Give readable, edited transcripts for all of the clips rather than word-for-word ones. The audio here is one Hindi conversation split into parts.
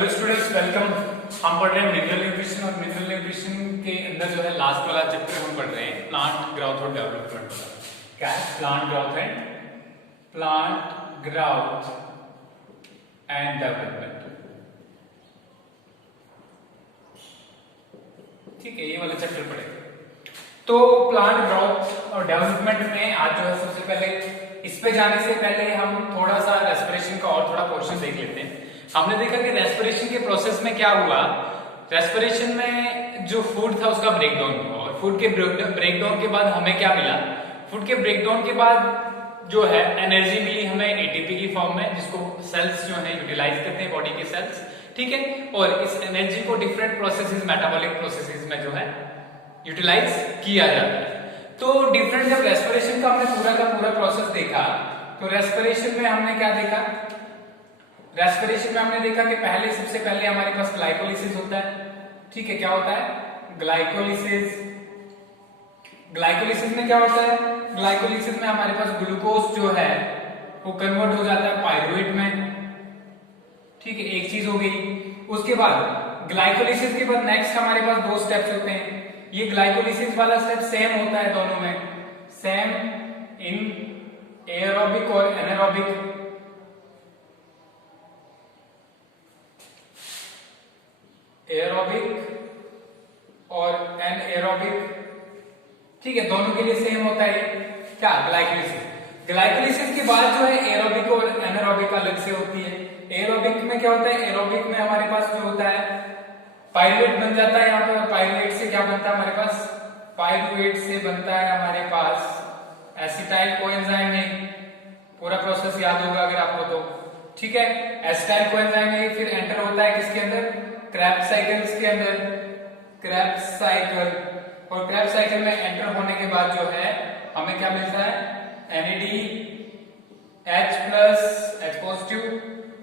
Hello students, welcome. हम पढ़ रहे हैं मिनरल न्यूट्रिशन और मिनरल न्यूट्रिशन के अंदर जो है लास्ट वाला चैप्टर हम पढ़ रहे हैं प्लांट ग्रोथ और डेवलपमेंट वाला। क्या है? Plant growth and development. ठीक है, ये वाला चैप्टर पढ़ेगा। तो प्लांट ग्रोथ और डेवलपमेंट में आज जो है सबसे पहले इस पे जाने से पहले हम थोड़ा सा रेस्पिरेशन का और थोड़ा पोर्शन देख लेते हैं। हमने देखा कि रेस्पिरेशन के प्रोसेस में क्या हुआ। रेस्पिरेशन में जो फूड था उसका ब्रेकडाउन हुआ और फूड के ब्रेकडाउन के बाद हमें क्या मिला। फूड के ब्रेकडाउन के बाद जो है एनर्जी मिली हमें एटीपी की फॉर्म में, जिसको सेल्स जो है यूटिलाइज करते हैं, बॉडी के सेल्स। ठीक है, और इस एनर्जी को डिफरेंट प्रोसेसेस, मेटाबॉलिक प्रोसेसेस में जो है यूटिलाइज किया जाता है। तो डिफरेंट जब रेस्पिरेशन का हमने पूरा का पूरा प्रोसेस देखा तो रेस्पिरेशन में हमने क्या देखा। रेस्पिरेशन में हमने देखा कि सबसे पहले हमारे पास ग्लाइकोलिसिस होता है। ठीक है, क्या होता है? ग्लाइकोलिसिस। ग्लाइकोलिसिस में क्या होता है? ग्लाइकोलिसिस में हमारे पास ग्लूकोज जो है वो कन्वर्ट हो जाता है पायरुवेट में। ठीक है, एक चीज हो गई। उसके बाद ग्लाइकोलिसिस के बाद नेक्स्ट हमारे पास दो स्टेप्स होते हैं। ये ग्लाइकोलिसिस वाला स्टेप सेम होता है दोनों में, सेम इन एरोबिक और एनारोबिक। एरोबिक और एनएरोबिक। ठीक है, दोनों के लिए सेम होता है क्या? ग्लाइकोलिसिस। ग्लाइकोलिसिस के बाद जो है एरोबिक और एनारोबिक अलग से होती है। एरोबिक में क्या होता है? एरोबिक में हमारे पास जो होता है पायरुवेट बन जाता है। यहाँ पर पायरुवेट से क्या बनता है हमारे पास? पायरुवेट से बनता है हमारे पास एसिटाइल कोएंजाइम में। पूरा प्रोसेस याद होगा अगर आपको तो। ठीक है, एसिटाइल कोएंजाइम में फिर एंटर होता है किसके अंदर? क्रेब्स साइकिल्स के अंदर, क्रेब्स साइकिल। और क्रेब्स साइकिल में एंटर होने के बाद जो है हमें क्या मिलता है? NADH+, H पॉजिटिव,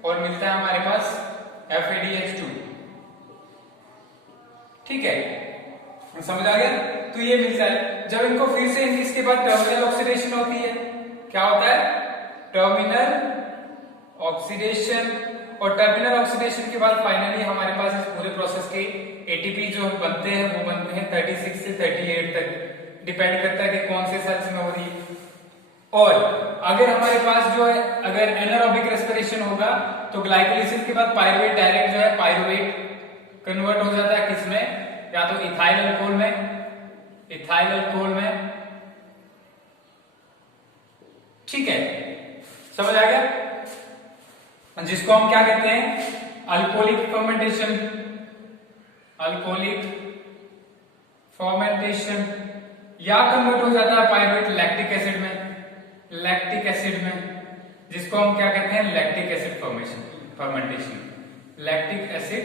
और मिलता है हमारे पास FADH2। ठीक है, समझ आ गया? तो ये मिलता है। जब इनको फिर से इसके बाद टर्मिनल ऑक्सीडेशन होती है। क्या होता है? Terminal oxidation. और टर्मिनल ऑक्सीडेशन के बाद फाइनली हमारे पास इस पूरे प्रोसेस के एटीपी जो बनते हैं वो बनते हैं 36 से 38 तक। डिपेंड करता है कि कौन से सेल्स में हो रही है। और अगर हमारे पास जो है अगर एनारोबिक रेस्पिरेशन होगा तो ग्लाइकोलिसिस के बाद पायरुवेट डायरेक्ट जो है पायरुवेट कन्वर्ट हो जाता है किसमें? या तो इथाइल अल्कोहल में, इथाइल अल्कोहल में। ठीक है, समझ आ गया? जिसको हम क्या कहते हैं? Alcoholic fermentation. Alcoholic fermentation. या कन्वर्ट हो जाता है पायरुवेट लैक्टिक एसिड में, लैक्टिक एसिड में, जिसको हम क्या कहते हैं? Lactic acid fermentation. Lactic acid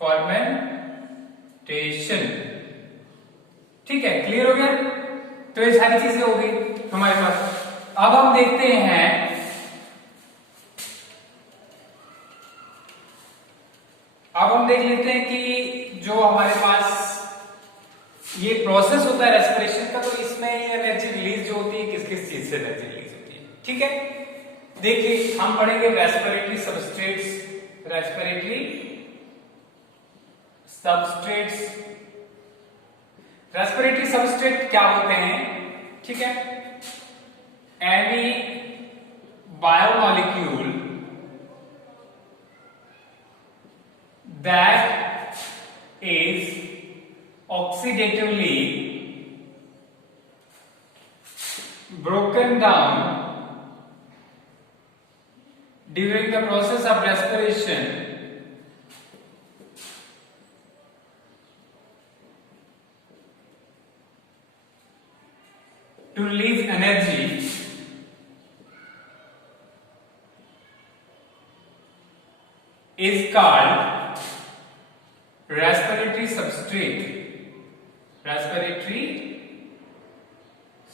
fermentation. ठीक है, क्लियर हो गया? तो ये सारी चीजें हो गई हमारे पास। अब हम देखते हैं, अब हम देख लेते हैं कि जो हमारे पास ये प्रोसेस होता है रेस्पिरेशन का, तो इसमें ये एनर्जी रिलीज जो होती है किस किस चीज से एनर्जी रिलीज होती है। ठीक है, देखिए हम पढ़ेंगे respiratory substrates. Respiratory substrates. Respiratory substrate क्या होते हैं? ठीक है, any biomolecule that is oxidatively broken down during the process of respiration to release energy is called respiratory substrate. Respiratory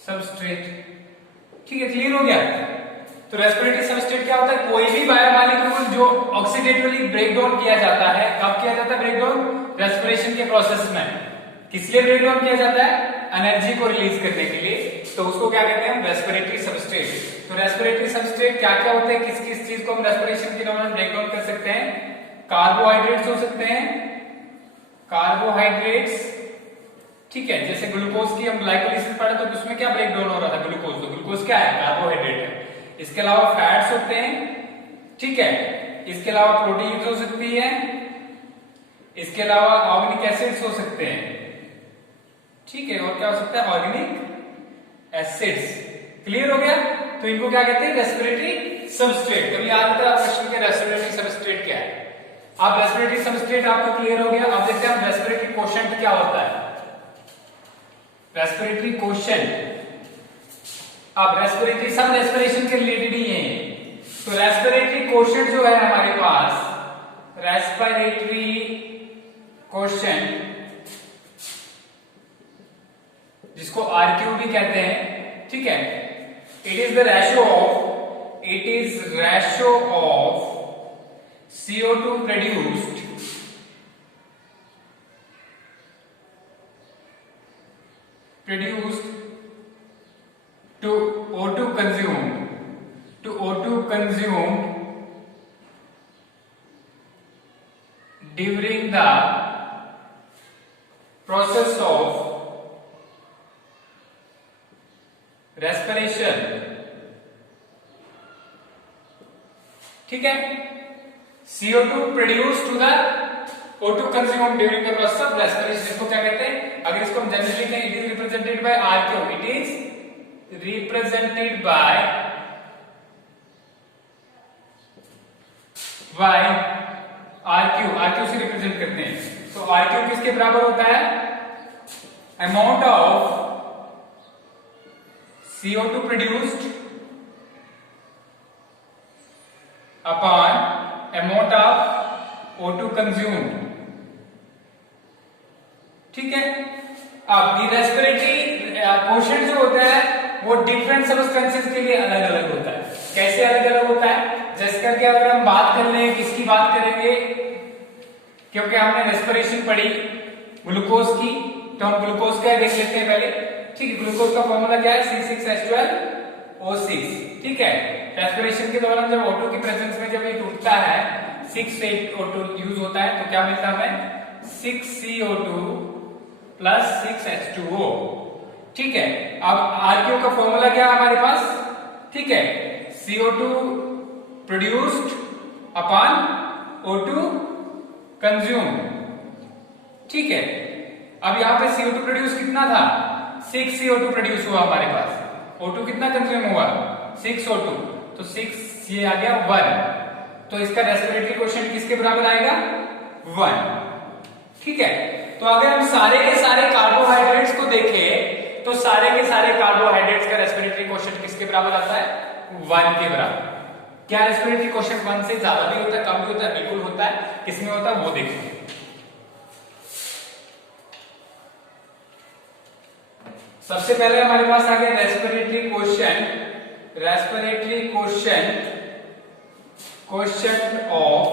substrate. ठीक है, क्लियर हो गया? तो रेस्पिरेटरी सबस्ट्रेट क्या होता है? कोई भी बायोमॉलिक्यूल जो ऑक्सीडेटिवली ब्रेकडाउन किया जाता है। कब किया जाता है ब्रेकडाउन? रेस्पिरेशन के प्रोसेस में। किस लिए ब्रेकडाउन किया जाता है? एनर्जी को रिलीज करने के लिए। तो उसको क्या कहते हैं? Respiratory substrate. तो रेस्पिरेटरी सबस्ट्रेट क्या क्या होते हैं? किस किस चीज को हम रेस्पिरेशन के दौरान ब्रेकडाउन कर सकते हैं? कार्बोहाइड्रेट्स हो सकते हैं, कार्बोहाइड्रेट्स, ठीक है। जैसे ग्लूकोज की हम ग्लाइकोलाइसिस पढ़े तो उसमें क्या ब्रेक डाउन हो रहा था, ग्लूकोज, तो ग्लूकोज क्या है, कार्बोहाइड्रेट है। इसके अलावा फैट्स होते हैं, ठीक है। इसके अलावा प्रोटीन्स हो सकती है, इसके अलावा ऑर्गेनिक एसिड्स हो सकते हैं, ठीक है। और क्या हो सकता है, ऑर्गेनिक एसिड्स। क्लियर हो गया। तो इनको क्या कहते हैं, रेस्पिरेटरी सबस्ट्रेट। कभी याद आता है क्वेश्चन के रेस्पिरेटरी सबस्ट्रेट क्या है। अब रेस्पिरेटरी सबस्ट्रेट आपको क्लियर हो गया। अब देखते हैं हम रेस्पिरेटरी कोशेंट क्या होता है। रेस्पिरेटरी कोशेंट, अब रेस्पिरेटरी सब रेस्पिरेशन के रिलेटेड ही है। तो रेस्पिरेटरी कोशेंट जो है हमारे पास, रेस्पिरेटरी कोशेंट जिसको आरक्यू भी कहते हैं, ठीक है। It is the ratio of, it is ratio of CO2 produced to O2 consumed during the process of respiration, ठीक है। CO2 produced to the O2 consumed during the process of respiration, इसको क्या कहते हैं, अगर इसको हम जनरली कहें, it is represented by RQ, it is represented by RQ से रिप्रेजेंट करते हैं। तो RQ किसके बराबर होता है, amount of CO2 produced upon amount of O2 consumed, ठीक है। अब ये रेस्पिरेटरी कोशेंट जो होता है वो डिफरेंट सब्सटेंसेस के लिए अलग अलग होता है। कैसे अलग अलग होता है, जैसे करके अगर हम बात कर लें, किसकी बात करेंगे, क्योंकि हमने रेस्पिरेशन पढ़ी ग्लूकोज की, तो हम ग्लूकोज का देख लेते हैं पहले, ठीक है। ग्लूकोज का फॉर्मूला क्या है, C6H12O6, ठीक है। रेस्पिरेशन के दौरान जब O2 की प्रेजेंस में जब ये टूटता है, 6O2 यूज होता है, तो क्या मिलता है हमें, 6CO2 प्लस 6H2O, ठीक है। अब RQ का फॉर्मूला क्या है हमारे पास, ठीक है, CO2 produced upon O2 consumed, ठीक है। अब यहां पे CO2 प्रोड्यूस कितना था, 6CO2 प्रोड्यूस हुआ हमारे पास, O2 कितना कंज्यूम हुआ, 6O2, तो 6 ये आ गया 1, तो इसका रेस्पिरेटरी कोशेंट किसके बराबर आएगा, 1, ठीक है। तो अगर हम सारे के सारे कार्बोहाइड्रेट्स को देखें तो सारे के सारे कार्बोहाइड्रेट्स का रेस्पिरेटरी कोशेंट किसके बराबर आता है, 1 के बराबर। क्या रेस्पिरेटरी कोशेंट 1 से ज्यादा भी होता है, कम भी होता है, बिल्कुल होता है, किसमें होता है वो देखिए। सबसे पहले हमारे पास आ गया respiratory quotient, respiratory quotient of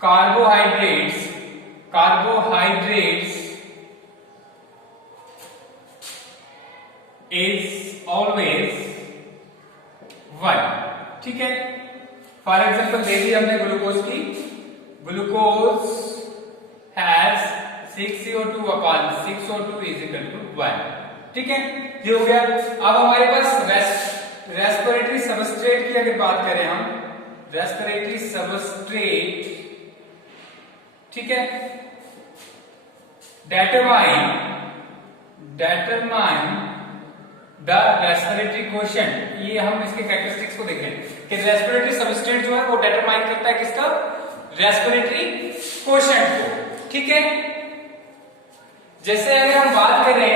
carbohydrates, carbohydrates is always 1, ठीक है। फॉर एग्जाम्पल दे दी हमने ग्लूकोज की, glucose has 6CO2 upon 6O2 is equal to 1, ठीक है, ये हो गया। अब हमारे पास रेस्पिरेटरी सबस्ट्रेट की अगर बात करें हम, रेस्पिरेटरी सबस्ट्रेट, ठीक है, determine द रेस्पिरेटरी कोशेंट। ये हम इसके कैरेक्टरिस्टिक्स को देखें कि रेस्पिरेटरी सबस्ट्रेट जो है वो डिटरमाइन करता है किसका, रेस्पिरेटरी कोशेंट को, ठीक है। जैसे अगर हम बात करें,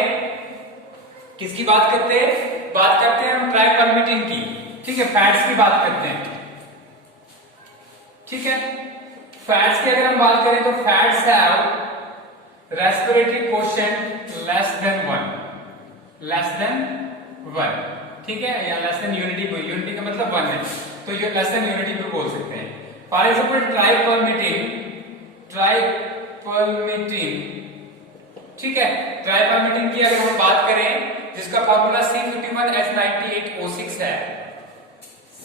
किसकी बात करते हैं, बात करते हैं हम ट्राइपरमिटिन की, ठीक है, फैट्स की बात करते हैं, ठीक है। फैट्स की अगर हम बात करें तो fats have respiratory quotient less than 1, ठीक है, या लेस देन यूनिटी का मतलब 1 है, तो ये लेस देन यूनिटी पे बोल सकते हैं। फॉर एग्जाम्पल ट्राइपरमिटिन, ठीक है, ट्राइपरमिटिन की अगर हम बात करें जिसका फॉर्मूला C51H98O6 है,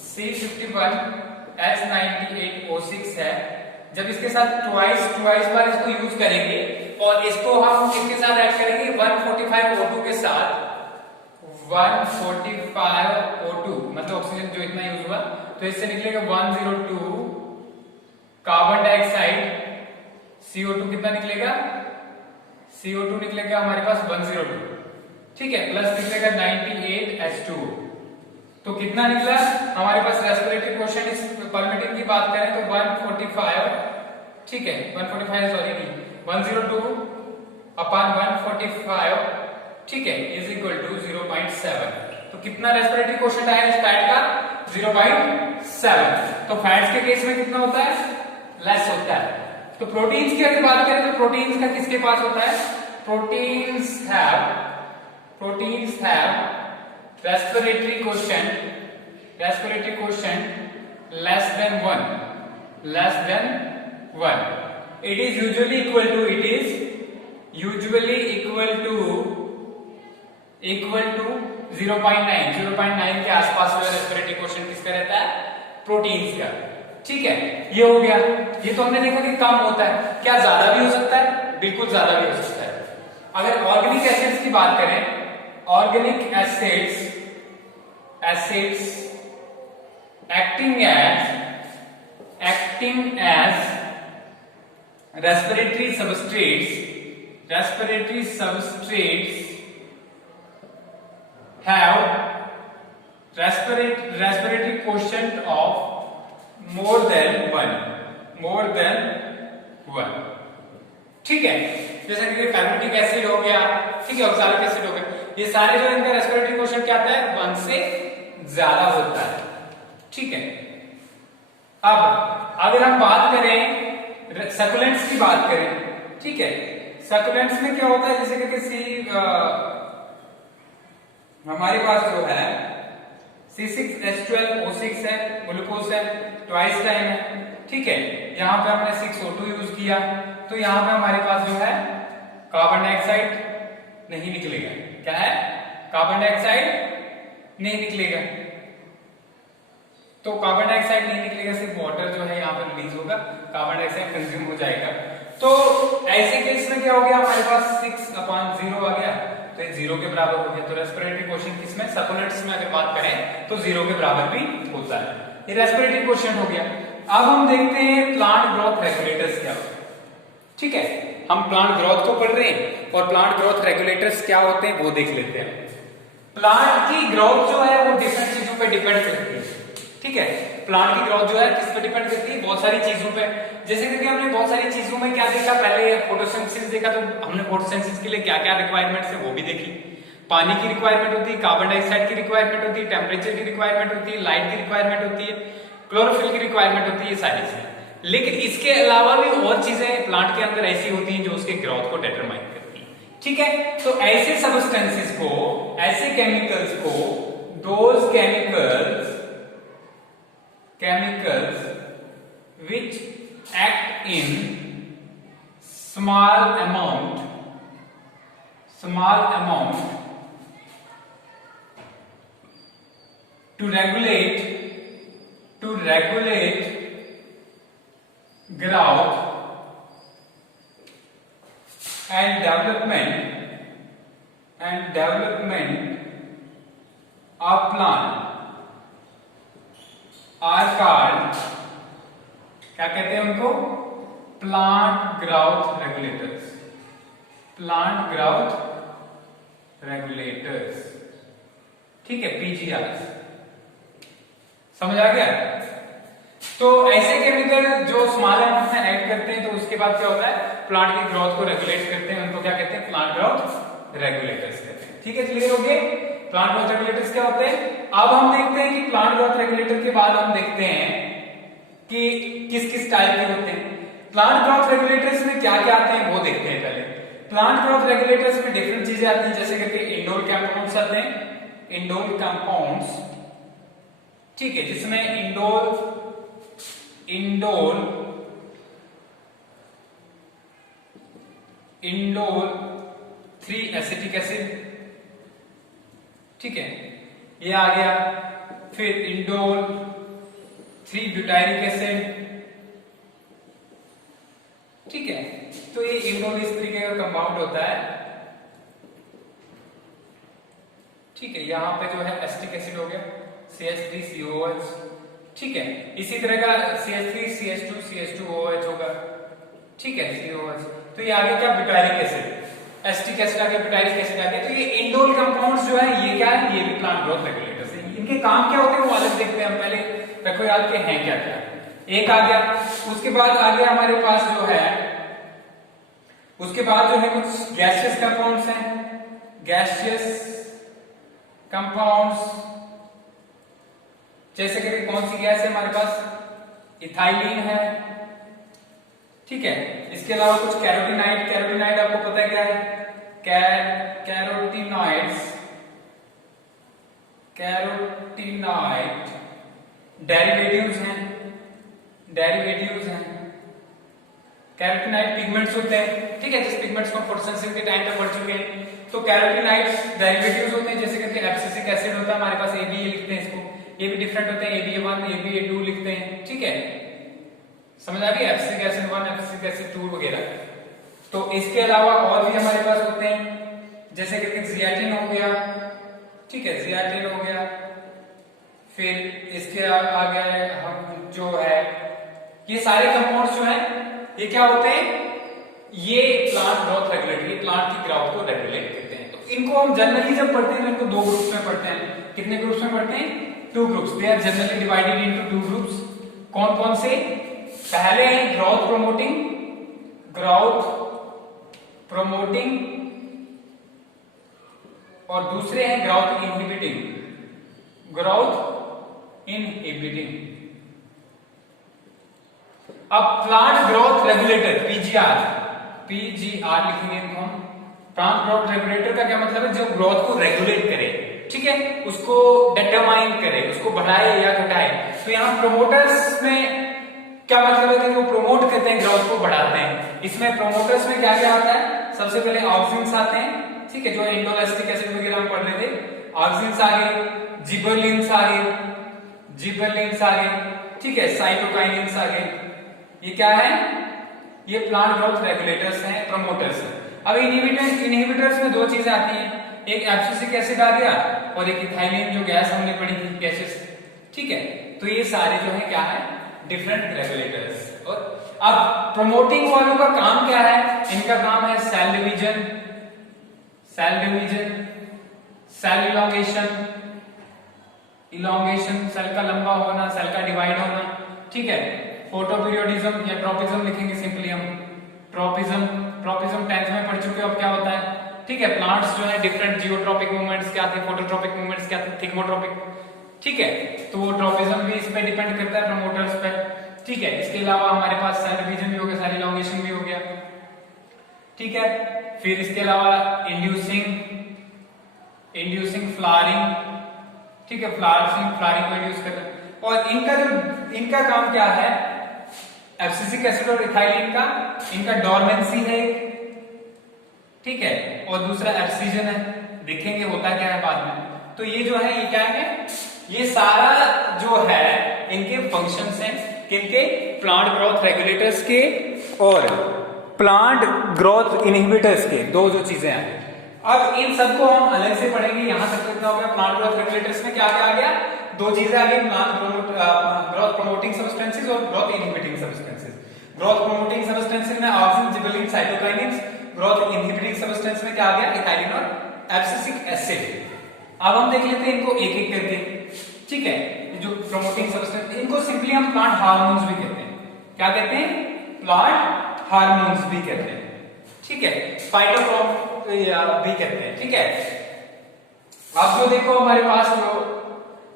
C51H98O6 है, जब इसके साथ ट्वाइस बार इसको यूज करेंगे और इसको हम किसके साथ ऐड करेंगे 145 O2 के साथ, 145 O2 मतलब ऑक्सीजन जो इतना यूज हुआ, तो इससे निकलेगा 102 कार्बन डाइऑक्साइड, CO2 कितना निकलेगा, CO2 निकलेगा हमारे पास 102, ठीक है, प्लस निकलेगा 98 H2O। तो कितना निकला हमारे पास रेस्पिरेटरी क्वोशिएंट, इस परमिटिंग की बात करें तो 145, ठीक है 145 सॉरी नहीं 102 अपॉन 145, ठीक है, इज इक्वल टू 0.7। तो कितना रेस्पिरेटरी क्वोशिएंट आया इस फैट का 0.7। तो फैट्स के केस में कितना होता है, लेस होता है। तो प्रोटीन्स की अगर बात करें तो प्रोटीन्स का किसके पास होता है, proteins have respiratory quotient less than 1, it is usually equal to 0.9 के आसपास जो रेस्पिरेटरी क्वोशिएंट किसका रहता है, प्रोटीन्स का, ठीक है। ये हो गया, ये तो हमने देखा कि कम होता है, क्या ज्यादा भी हो सकता है, बिल्कुल ज्यादा भी हो सकता है। अगर ऑर्गेनिक एसिड्स की बात करें, organic acids acting as respiratory substrates have respiratory quotient of more than one, ठीक है। जैसे कि पैरोटिक एसिड हो गया, ठीक है, ऑक्सैलिक एसिड हो गया, ये सारे जो इनका रेस्पिरेटरी क्वोशिएंट क्या आता है 1 से ज्यादा होता है, ठीक है। अब अगर हम बात करें सकुलेंट्स की बात करें, ठीक है, सकुलेंट्स में क्या होता है, जैसे कि किसी हमारे पास जो है C6H12O6 है, ग्लूकोज है, ट्वाइस टाइम है, ठीक है। यहां पे हमने 6O2 यूज किया, तो यहां पे हमारे पास जो है कार्बन डाइऑक्साइड नहीं निकलेगा, क्या है, कार्बन डाइऑक्साइड नहीं निकलेगा। तो कार्बन डाइऑक्साइड नहीं निकलेगा, सिर्फ वाटर जो है यहाँ पर रिलीज होगा, कार्बन डाइऑक्साइड कंज्यूम हो जाएगा। तो ऐसे केस में क्या हो गया, हमारे पास 6/0 आ गया, तो ये 0 के बराबर हो गया। तो रेस्पिरेटरी क्वोशिएंट किसमें, सकुलेंट्स में अगर बात करें तो 0 के बराबर भी होता है। ये रेस्पिरेटरी क्वोशिएंट हो गया। अब हम देखते हैं प्लांट ग्रोथ रेगुलेटर्स क्या होते हैं, ठीक है। हम प्लांट ग्रोथ को पढ़ रहे हैं और प्लांट ग्रोथ रेगुलेटर्स क्या होते हैं वो देख लेते हैं। प्लांट की ग्रोथ जो है वो डिफरेंट चीजों पे डिपेंड करती है, ठीक है। प्लांट की ग्रोथ जो है किस पे डिपेंड करती है, बहुत सारी चीजों पे। जैसे कि हमने बहुत सारी चीजों में क्या देखा, पहले फोटोसिंथेसिस देखा, तो हमने फोटोसिंथेसिस के लिए क्या क्या रिक्वायरमेंट्स है वो भी देखी। पानी की रिक्वायरमेंट होती है, कार्बन डाइऑक्साइड की रिक्वायरमेंट होती है, टेम्परेचर की रिक्वायरमेंट होती है, लाइट की रिक्वायरमेंट होती है, क्लोरोफिल की रिक्वायरमेंट होती है, ये सारी चीजें। लेकिन इसके अलावा भी और चीजें प्लांट के अंदर ऐसी होती हैं जो उसके ग्रोथ को डिटरमाइन करती है, ठीक है। तो ऐसे सब्सटेंसेस को, ऐसे केमिकल्स को, those chemicals which act in small amount to regulate growth and development of plant are called, क्या कहते हैं उनको, प्लांट ग्रोथ रेगुलेटर्स, ठीक है, PGR। समझ आ गया। तो ऐसे केमिकल जो स्मॉल अमाउंट में ऐड करते हैं तो उसके बाद क्या होता है, प्लांट की ग्रोथ को रेगुलेट करते हैं, उनको क्या कहते हैं, प्लांट ग्रोथ रेगुलेटर्स कहते हैं, ठीक है। क्लियर हो गए प्लांट ग्रोथ रेगुलेटर्स क्या होते हैं। अब हम देखते हैं कि प्लांट ग्रोथ रेगुलेटर के बाद हम देखते हैं कि किस किस टाइप के होते हैं। प्लांट ग्रोथ रेगुलेटर्स में क्या क्या आते हैं वो देखते हैं पहले। प्लांट ग्रोथ रेगुलेटर्स में डिफरेंट चीजें आती हैं, जैसे कि इंडोल कंपाउंड्स आते हैं, इंडोल कंपाउंड्स, ठीक है, जिसमें इंडोल 3 एसिटिक एसिड, ठीक है, ये आ गया। फिर इंडोल 3 ब्यूटाइरिक एसिड, ठीक है, तो ये इंडोल इस तरीके का कंपाउंड होता है। ठीक है, यहाँ पे जो है एसिटिक एसिड हो गया CH3COOH। ठीक है, इसी तरह का CH3CH2CH2OH होगा। ठीक है, COH। तो ये आगे क्या, ब्यूटाइलिक एसिड, एसिटिक एसिड आ गया, ब्यूटाइलिक एसिड आ गया। तो ये इंडोल कंपाउंड्स जो है ये क्या है, ये भी प्लांट ग्रोथ रेगुलेटर्स हैं। इनके काम क्या होते हैं वो अलग देखते हैं हम, पहले रखो याद के हैं क्या क्या। एक आ गया, उसके बाद आ गया हमारे पास जो है, उसके बाद जो है कुछ गैसियस कंपाउंड्स हैं, गैसियस कंपाउंड्स, जैसे कि कौन सी गैस है हमारे पास, इथाइलिन है। ठीक है, इसके अलावा कुछ कैरोटीनाइड, कैरोटीनाइड आपको पता है क्या है, कैरोटीनॉइड्स, कैरोटीनॉइड डेरिवेटिव्स हैं, डेरिवेटिव्स हैं। कैरोटीनॉइड पिगमेंट्स होते हैं। ठीक है, जिस पिगमेंट्स को फोटोसिंथेसिस के टाइम पे पढ़ चुके हैं, तो कैरोटीनॉइड्स डेरिवेटिव्स होते हैं, जैसे कि एब्सिसिक एसिड होता है हमारे पास, ABA लिखते हैं इसको, ये भी डिफरेंट होते हैं, ABA1 ABA2 लिखते हैं। ठीक है, समझ आ गई, एब्सिसिक एसिड 1 एब्सिसिक एसिड 2 वगैरह। तो इसके अलावा और भी हमारे पास होते हैं, जैसे कि जियाटिन हो गया। ठीक है, जियाटिन हो गया, फिर इसके आ गया है हम जो है, ये सारे कंपाउंड्स जो है ये क्या होते हैं, ये प्लांट ग्रोथ रेगुलेटर, ये प्लांट की ग्रोथ को रेगुलेट करते हैं। तो इनको हम जनरली जब पढ़ते हैं, इनको दो ग्रुप्स में पढ़ते हैं। कितने ग्रुप्स में पढ़ते हैं, 2 groups. They are generally divided into 2 groups. कौन कौन से, पहले है ग्रोथ प्रोमोटिंग, ग्रोथ प्रोमोटिंग, और दूसरे हैं ग्रोथ इनहिबिटिंग, ग्रोथ इनहिबिटिंग। अब plant growth regulator PGR, PGR लिखेंगे इनको हम। प्लांट ग्रोथ रेगुलेटर का क्या मतलब है, जो ग्रोथ को रेगुलेट करे। ठीक है, उसको डिटरमाइन करे, उसको बढ़ाए या घटाए। तो यहाँ प्रोमोटर्स में क्या मतलब है कि वो प्रमोट करते हैं, ग्रोथ को बढ़ाते हैं। इसमें प्रोमोटर्स में क्या क्या आता है, सबसे पहले ऑक्सिन्स आते हैं। ठीक है, जो इंडोल एसिटिक एसिड वगैरह हम पढ़ रहे थे, ऑक्सिन्स आ गए, जिबरलिन्स आ गए, जिबरलिन्स आ गए। ठीक है, साइटोकाइनिन्स आ गए। ये क्या है, ये प्लांट ग्रोथ रेगुलेटर्स हैं, प्रमोटर्स हैं। अब इनहिबिटर्स में दो चीजें आती हैं, एक एब्सिसिक एसिड आ गया और एक इथाइलिन, जो गैस हमने पढ़ी थी, गैसेस। ठीक है, तो ये सारे जो है क्या है, डिफरेंट रेगुलेटर्स। और अब प्रमोटिंग वालों का काम क्या है, इनका काम है cell division, cell division, cell elongation, elongation, cell का लंबा होना, सेल का डिवाइड होना। ठीक है, फोटोपीरियोडिज्म या ट्रोपिज्म लिखेंगे सिंपली हम, ट्रोपिज्म। ट्रोपिज्म 10th में पढ़ चुके हो, अब क्या होता है। ठीक है, प्लांट्स जो है डिफरेंट जियोट्रॉपिक मूवमेंट्स क्या थे, फोटोट्रॉपिक मूवमेंट्स क्या थे, थिग्मोट्रॉपिक। ठीक है, तो वो ट्रोपिज्म भी इस पे डिपेंड करता है, प्रमोटर्स पे। ठीक है, इसके अलावा हमारे पास सेल डिवीजन भी हो गया, सेल इलॉन्गेशन भी हो गया। ठीक है, फिर इसके अलावा इंड्यूसिंग फ्लावरिंग। ठीक है, फ्लावरिंग को इंड्यूस करना। और इनका काम क्या है, एब्सिसिक एसिड और इथाइलिन का, इनका डोरमेंसी है। ठीक है, और दूसरा एब्सिजन है, देखेंगे होता क्या है बाद में। तो ये जो है, ये क्या है, ये सारा जो है इनके फंक्शंस हैं, किनके, प्लांट ग्रोथ रेगुलेटर्स के और प्लांट ग्रोथ इनहिबिटर्स के, दो जो चीजें हैं। अब इन सबको हम अलग से पढ़ेंगे। यहां तक कितना हो गया, प्लांट ग्रोथ रेगुलेटर्स में क्या क्या आ गया, दो चीजें आ गई, ग्रोथ प्रमोटिंग सब्सटेंसेस और growth inhibiting substances. Growth promoting substances में auxin, gibberellin, cytokinins. Growth inhibiting substance में क्या आ गया, इथाइलिन और एब्सिसिक एसिड। अब हम देख लेते हैं इनको एक एक करके। ठीक है, जो प्रमोटिंग सब्सटेंस, इनको सिंपली हम प्लांट हार्मोन्स भी कहते हैं। क्या कहते हैं, प्लांट हार्मोन्स भी कहते हैं। ठीक है, फाइटोक्रोम भी कहते हैं। ठीक है, अब जो देखो हमारे पास जो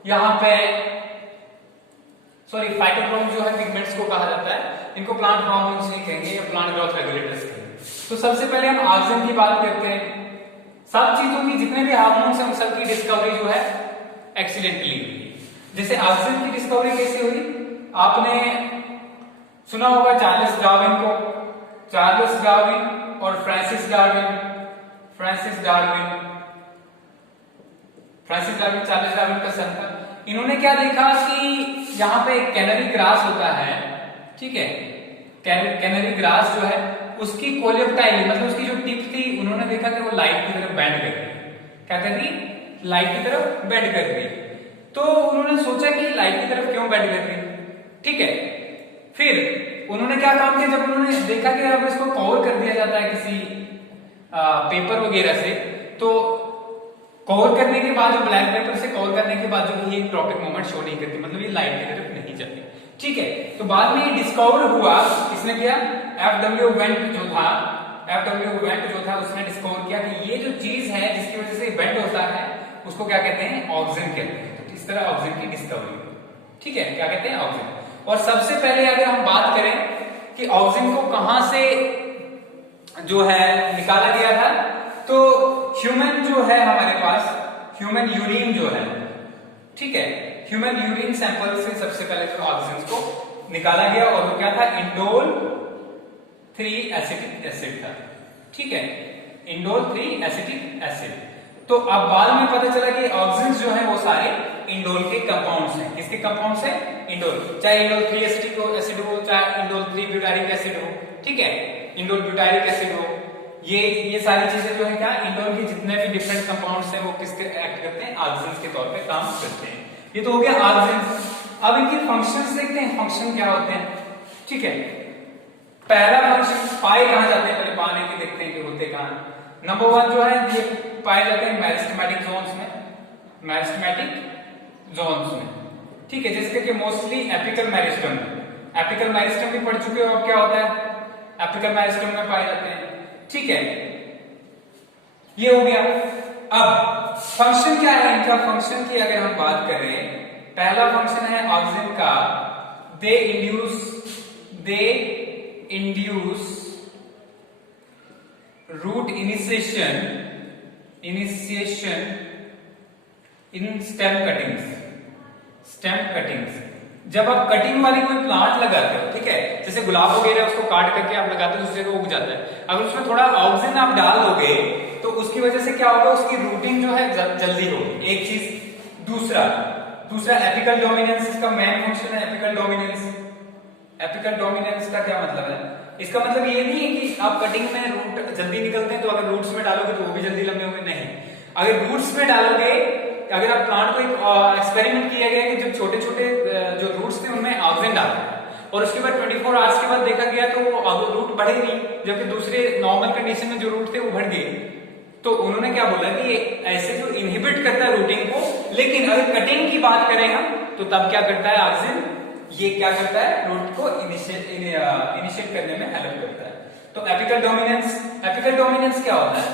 यहां पे, सॉरी, फाइटोक्रोम जो है पिगमेंट्स को कहा जाता है, इनको प्लांट हार्मोन्स नहीं कहेंगे या प्लांट ग्रोथ रेगुलेटर्स कहेंगे। तो सबसे पहले हम ऑक्सिन की बात करते हैं। सब चीजों की, जितने भी हार्मोन्स हैं, उन सब की डिस्कवरी जो है एक्सीडेंटली हुई। जैसे ऑक्सिन की डिस्कवरी कैसे हुई, आपने सुना होगा चार्ल्स डार्विन को, चार्ल्स डार्विन और फ्रांसिस डार्विन, चार्ल्स डार्विन का सन था। इन्होंने क्या देखा कि यहाँ पे कैनरी ग्रास होता है। ठीक है, कैनरी ग्रास जो है उसकी कोलेप्टाइल मतलब उसकी जो टिप थी, उन्होंने देखा कि वो लाइट की तरफ बेंड कर रही है। क्या कर रही? लाइट की तरफ बेंड कर रही है। तो उन्होंने सोचा कि लाइट की तरफ क्यों बेंड कर रही है, ठीक है। फिर उन्होंने क्या काम किया, जब उन्होंने देखा कि अब इसको कवर कर दिया जाता है किसी पेपर वगैरह से, तो कवर करने के बाद जो ब्लैक पेपर से कवर करने के बाद जो ये ट्रॉपिक मोमेंट शो नहीं करती, मतलब ये लाइट की तरफ नहीं जाती, ठीक है। तो बाद में ये डिस्कवर हुआ, किसने किया? एफडब्ल्यू वेंट जो था उसने डिस्कवर किया कि ये जो चीज है जिसकी वजह से बेंड होता है उसको क्या कहते हैं? ऑक्सीजन कहते हैं। तो इस तरह ऑक्सीजन की डिस्कवरी, ठीक है, क्या कहते हैं? ऑक्सीजन। और सबसे पहले अगर हम बात करें कि ऑक्सीजन को कहां से जो है निकाला गया था, तो ह्यूमन जो है हमारे पास, ह्यूमन यूरिन जो है, ठीक है, ह्यूमन यूरिन सैंपल से सबसे पहले जो ऑक्सीजन को निकाला गया, और वो क्या था? इंडोल 3 एसिटिक एसिड था, ठीक है, इंडोल 3 एसिटिक एसिड। तो अब बाद में पता चला कि ऑक्सीजन जो है वो सारे इंडोल के कंपाउंड्स हैं। किसके कंपाउंड्स हैं? इंडोल। चाहे इंडोल 3 एसिटिक एसिड हो, चाहे इंडोल 3 ब्यूटारिक एसिड हो, ठीक है, इंडोल ब्यूटारिक एसिड हो, ये सारी चीजें जो है क्या, इंडोल के जितने भी डिफरेंट कंपाउंड्स हैं वो किसके एक्ट करते हैं? ऑक्सीजन के तौर पे काम करते हैं। ये तो हो गया ऑक्सीजन। अब इनके फंक्शंस देखते हैं, फंक्शन क्या होते हैं, ठीक है। पहला फंक्शन, पाए कहां जाते हैं? पहले पाने के देखते हैं कि होते कहां। नंबर 1 जो है ये पाए जाते हैं मेरिस्टेमेटिक जोन्स में, मेरिस्टेमेटिक जोन्स में, ठीक है, जैसे कि mostly apical meristem. Apical meristem भी पढ़ चुके हो, अब क्या होता है? एपिकल मेरिस्टम में पाए जाते हैं, ठीक है, ये हो गया। अब फंक्शन क्या है इनका? फंक्शन की अगर हम बात करें, पहला फंक्शन है ऑक्सीजन का, they induce root initiation in stem cuttings. जब आप कटिंग वाली कोई प्लांट लगाते हो, ठीक है, जैसे गुलाब वगैरह, उसको काट करके आप लगाते हो, दूसरी जगह उग जाता है। अगर उसमें थोड़ा ऑक्सीजन आप डाल दोगे तो उसकी वजह से क्या होगा? उसकी रूटिंग जो है जल्दी होगी, एक चीज। दूसरा एपिकल डोमिनेंस, इसका मेन फंक्शन है एपिकल डोमिनेंस। एपिकल डोमिनेंस का क्या मतलब है? इसका मतलब ये नहीं है कि आप कटिंग में रूट जल्दी निकलते हैं तो अगर रूट्स में डालोगे तो वो भी जल्दी लंबे होंगे, नहीं। अगर रूट्स में डालोगे, अगर आप प्लांट को एक एक्सपेरिमेंट किया गया कि जब छोटे छोटे जो रूट्स थे उनमें ऑक्सीजन डाला और उसके बाद 24 आवर्स के बाद देखा गया तो वो रूट बढ़े नहीं, जबकि दूसरे नॉर्मल कंडीशन में जो रूट थे वो बढ़ गए। तो उन्होंने क्या बोला कि ऐसे जो इनहिबिट करता है रूटिंग को, लेकिन अगर कटिंग की बात करें हम तो तब क्या करता है ऑक्सीजन? ये क्या करता है? रूट को इनिशिएट करने में हेल्प करता है। तो एपिकल डोमिनेंस क्या होता है?